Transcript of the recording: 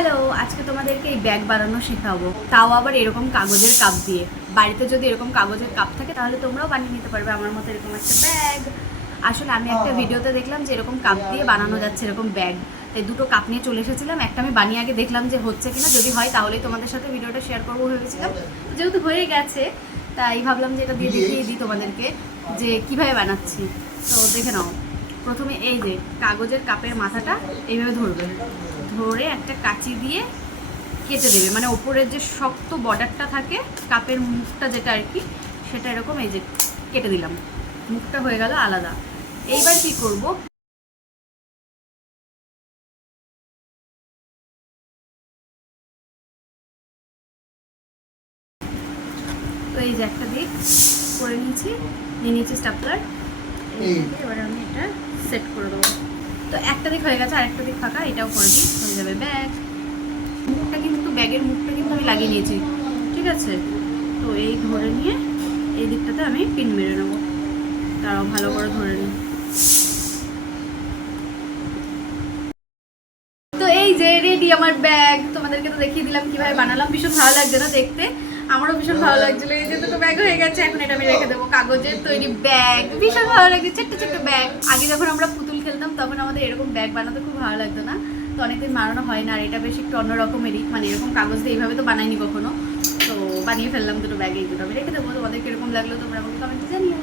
Hello, আজকে তোমাদেরকে এই ব্যাগ বানানো শেখাবো, তাও আবার এরকম কাগজের কাপ দিয়ে। বাড়িতে যদি এরকম কাগজের কাপ থাকে তাহলে তোমরাও বানিয়ে নিতে পারবে আমার মতো এরকম একটা ব্যাগ। আসলে আমি একটা ভিডিওতে দেখলাম যে এরকম কাপ দিয়ে বানানো যাচ্ছে এরকম ব্যাগ, তাই দুটো কাপ নিয়ে চলে এসেছিলাম। একটা আমি বানিয়ে আগে দেখলাম যে হচ্ছে কিনা, যদি হয় তাহলেই তোমাদের সাথে ভিডিওটা শেয়ার করবো ভেবেছিলাম। যেহেতু হয়ে গেছে তাই ভাবলাম যে এটা দিয়ে দেখিয়ে দিই তোমাদেরকে যে কীভাবে বানাচ্ছি। তো দেখে নাও, প্রথমে এই যে কাগজের কাপের মাথাটা এইভাবে ধরবে, ধরে একটা কাঁচি দিয়ে কেটে দেবে, মানে ওপরের যে শক্ত বর্ডারটা থাকে কাপের মুখটা যেটা আর কি, সেটা এরকম এই যে কেটে দিলাম, মুখটা হয়ে গেল আলাদা। এইবার কি করব, তো এই যে একটা দিক করে নিয়েছি, নিয়ে নিয়েছি স্টাপলার। এবার আমি এটা সেট করে দেবো। তো একটা দিক হয়ে গেছে, আরেকটা দিক ফাঁকা, এটাও করে দিই, হয়ে যাবে ব্যাগ। মুখটা কিন্তু ব্যাগের মুখটা কিন্তু আমি লাগিয়ে নিয়েছি, ঠিক আছে। তো এই ধরে নিয়ে এই দিকটাতে আমি পিন মেরে নেবো, তারাও ভালো করে ধরে নিই। তো এই যে রেডি আমার ব্যাগ, তোমাদেরকে তো দেখিয়ে দিলাম কিভাবে বানালাম। ভীষণ ভালো লাগছে না দেখতে? আমারও ভীষণ ভালো লাগছিল। এই যে দুটো ব্যাগ হয়ে গেছে, এখন এটা আমি রেখে দেবো। কাগজের তৈরি ব্যাগ, ভীষণ ভালো লাগছে, ছোট্ট ছোট্ট ব্যাগ। আগে যখন আমরা পুতুল খেলতাম তখন আমাদের এরকম ব্যাগ বানাতে খুব ভালো লাগতো না, তো অনেকদিন বানানো হয় না। আর এটা বেশ একটু অন্য রকমেরই, মানে এরকম কাগজ দিয়ে এইভাবে তো বানাইনি কখনো। তো বানিয়ে ফেললাম দুটো ব্যাগ, এই দুটো আমি রেখে দেবো। তোমাদের কিরকম লাগলো তোমরা আমাকে কমেন্টে জানিও।